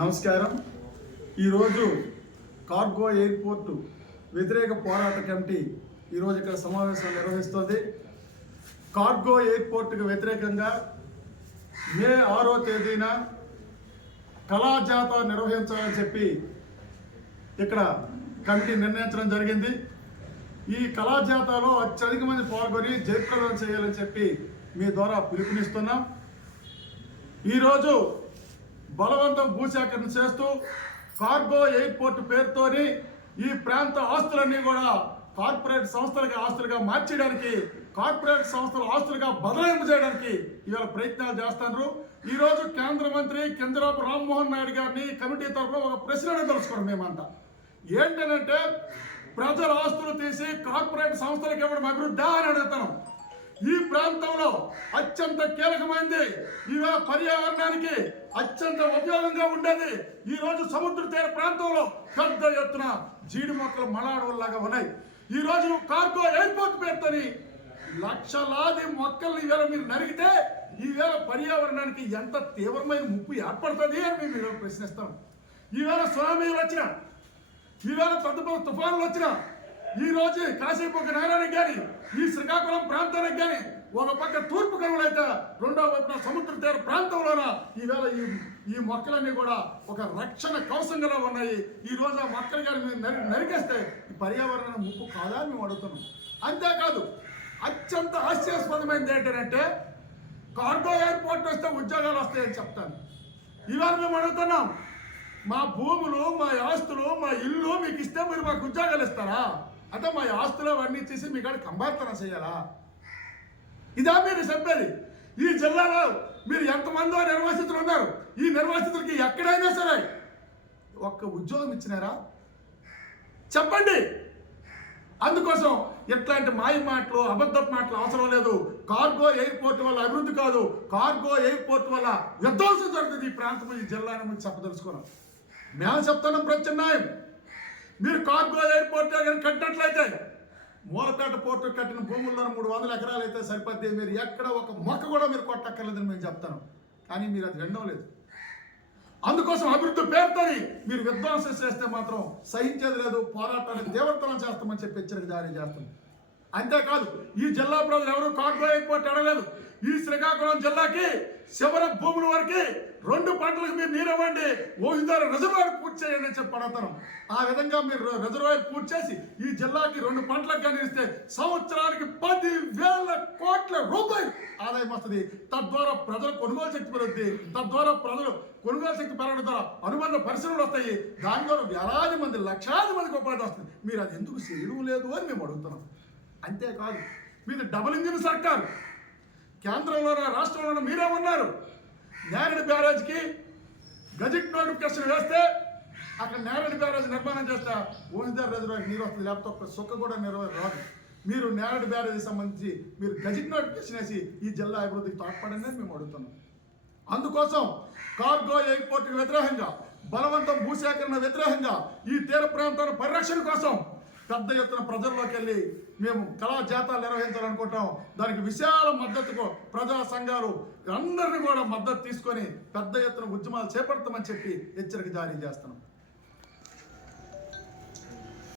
నమస్కారం. ఈరోజు cargo airport వ్యతిరేక పోరాట కమిటీ ఈరోజు ఇక్కడ సమావేశం నిర్వహిస్తోంది. కార్గో ఎయిర్పోర్టుకు వ్యతిరేకంగా మే ఆరో తేదీన కళాజాత నిర్వహించాలని చెప్పి ఇక్కడ కమిటీ నిర్ణయించడం జరిగింది. ఈ కళాజాతలో అత్యధిక మంది పాల్గొని జయప్రదం చేయాలని చెప్పి మీ ద్వారా పిలుపునిస్తున్నాం. ఈరోజు బలవంతం భూసేకరణ చేస్తూ కార్గో ఎయిర్పోర్ట్ పేరుతోని ఈ ప్రాంత ఆస్తులన్నీ కూడా కార్పొరేట్ సంస్థలకి ఆస్తులుగా మార్చేయడానికి కార్పొరేట్ సంస్థల ఆస్తులుగా బదలాయింపు చేయడానికి ఇవాళ ప్రయత్నాలు చేస్తున్నారు. ఈరోజు కేంద్ర మంత్రి కింజరాపు రామ్మోహన్ నాయుడు గారిని కమిటీ తరఫున ఒక ప్రశ్న తెలుసుకోవడం మేమంతా. ఏంటనంటే ప్రజల ఆస్తులు తీసి కార్పొరేట్ సంస్థలకు ఇవ్వడం అభివృద్ధి అని అడుగుతాను ఈ ప్రాంతంలో అత్యంత కీలకమైంది. ఈవేళ పర్యావరణానికి అత్యంత ఉపయోగంగా ఉండేది ఈ రోజు సముద్ర తీర ప్రాంతంలో పెద్ద ఎత్తున జీడి మొక్కలు మలాడవల్లాగా ఉన్నాయి. ఈ రోజు కార్గో ఎయిర్పోర్ట్ పేరుతోని లక్షలాది మొక్కల్ని ఈవేళ మీరు నరిగితే ఈవేళ పర్యావరణానికి ఎంత తీవ్రమైన ముప్పు ఏర్పడుతుంది అని మేము ఈవేళ ప్రశ్నిస్తాం. ఈవేళ సునామీలు వచ్చిన ఈవేళ పెద్ద పెద్ద తుఫానులు వచ్చిన ఈ రోజు కాశీపొక్క నగరానికి కానీ ఈ శ్రీకాకుళం ప్రాంతానికి కానీ ఒక పక్క తూర్పు కనులైతే రెండో వైపున సముద్ర తీర ప్రాంతంలోన ఈవేళ ఈ ఈ మొక్కలన్నీ కూడా ఒక రక్షణ కవసంగా ఉన్నాయి. ఈ రోజు ఆ మొక్కలు కానీ మేము నరి నరికేస్తే పర్యావరణ ముప్పు కాదా అని మేము అడుగుతున్నాం. అంతేకాదు అత్యంత హాస్యాస్పదమైనది ఏంటంటే కార్గో ఎయిర్పోర్ట్ వస్తే ఉద్యోగాలు వస్తాయని చెప్తాను. ఇవాళ మేము అడుగుతున్నాం మా భూములు మా ఆస్తులు మా ఇల్లు మీకు ఇస్తే మీరు మాకు ఉద్యోగాలు ఇస్తారా? అంటే మా ఆస్తులు అవన్నీ ఇచ్చేసి మీ కాడ కంబార్తన చేయాలా? ఇదా మీరు చెప్పేది. ఈ జిల్లాలో మీరు ఎంతమందో నిర్వాసితులు ఉన్నారు. ఈ నిర్వాసితులకి ఎక్కడైనా సరే ఒక్క ఉద్యోగం ఇచ్చినారా? చెప్పండి. అందుకోసం ఇట్లాంటి మాయ మాటలు అబద్ధ మాటలు అవసరం లేదు. కార్గో ఎయిర్పోర్ట్ వల్ల అభివృద్ధి కాదు. కార్గో ఎయిర్పోర్ట్ వల్ల విధ్వంసం జరుగుతుంది ఈ ప్రాంతం ఈ జిల్లాని మీరు చెప్పదలుచుకున్నాం. మేము చెప్తున్నాం ప్రత్యామ్నాయం. మీరు కార్గో ఎయిర్పోర్ట్ కానీ కట్టినట్లయితే మూలపేట పోర్టు కట్టిన భూముల్లో మూడు వందల ఎకరాలు అయితే సరిపోద్ది. మీరు ఎక్కడ ఒక మొక్క కూడా మీరు కొట్టక్కర్లేదని మేము చెప్తాను. కానీ మీరు అది వినడం లేదు అందుకోసం అభివృద్ధి పేరుతోని మీరు విధ్వంసం చేస్తే మాత్రం సహించేది లేదు. పోరాటానికి తీవ్రతరం చేస్తామని చెప్పి హెచ్చరిక జారీ చేస్తాం. అంతేకాదు ఈ జిల్లా ప్రజలు ఎవరు కార్గో ఎయిర్పోర్ట్ అడగలేదు ఈ శ్రీకాకుళం జిల్లాకి శివర భూముల వరకు రెండు పంటలకు మీరు నీరవ్వండి ఇవ్వండి. రిజర్వాయర్ పూర్తి చేయండి అని చెప్పి అడుగుతాను ఆ విధంగా మీరు రిజర్వాయర్ పూర్తి చేసి ఈ జిల్లాకి రెండు పంటలకు కానీ ఇస్తే సంవత్సరానికి పది వేల కోట్ల రూపాయలు ఆదాయం వస్తుంది. తద్వారా ప్రజలు కొనుగోలు శక్తి పెరుగుతుంది తద్వారా ప్రజలు కొనుగోలు శక్తి పెరగడం ద్వారా అనుబంధ పరిశ్రమలు వస్తాయి. దాని ద్వారా వేలాది మంది లక్షలాది మందికి ఉపాధి వస్తుంది. మీరు అది ఎందుకు చేయడం లేదు అని మేము అడుగుతున్నాం. అంతేకాదు మీది డబుల్ ఇంజిన్ సర్కారు. కేంద్రంలోన రాష్ట్రంలోన మీరే ఉన్నారు. నేరడి బ్యారేజ్కి గజెట్ నోటిఫికేషన్ వేస్తే అక్కడ నేరడి బ్యారేజ్ నిర్మాణం చేస్తే. ఓనిదార్ రిజర్వాయర్ నీరు వస్తుంది లేకపోతే ఒక్క సుక్క కూడా నిర్వహణ రాదు. మీరు నేరడి బ్యారేజ్ సంబంధించి మీరు గజెట్ నోటిఫికేషన్ వేసి ఈ జిల్లా అభివృద్ధికి తోడ్పడండి మేము అడుగుతున్నాం. అందుకోసం కార్గో ఎయిర్పోర్ట్కి వ్యతిరేకంగా బలవంతం భూసేకరణ వ్యతిరేకంగా ఈ తీర ప్రాంతాల పరిరక్షణ కోసం పెద్ద ఎత్తున ప్రజల్లోకి వెళ్ళి మేము కళా జాతాలు నిర్వహించాలనుకుంటాం దానికి విశాల మద్దతుకు ప్రజా సంఘాలు అందరినీ కూడా మద్దతు తీసుకొని పెద్ద ఎత్తున ఉద్యమాలు చేపడతామని చెప్పి హెచ్చరిక జారీ చేస్తున్నాం.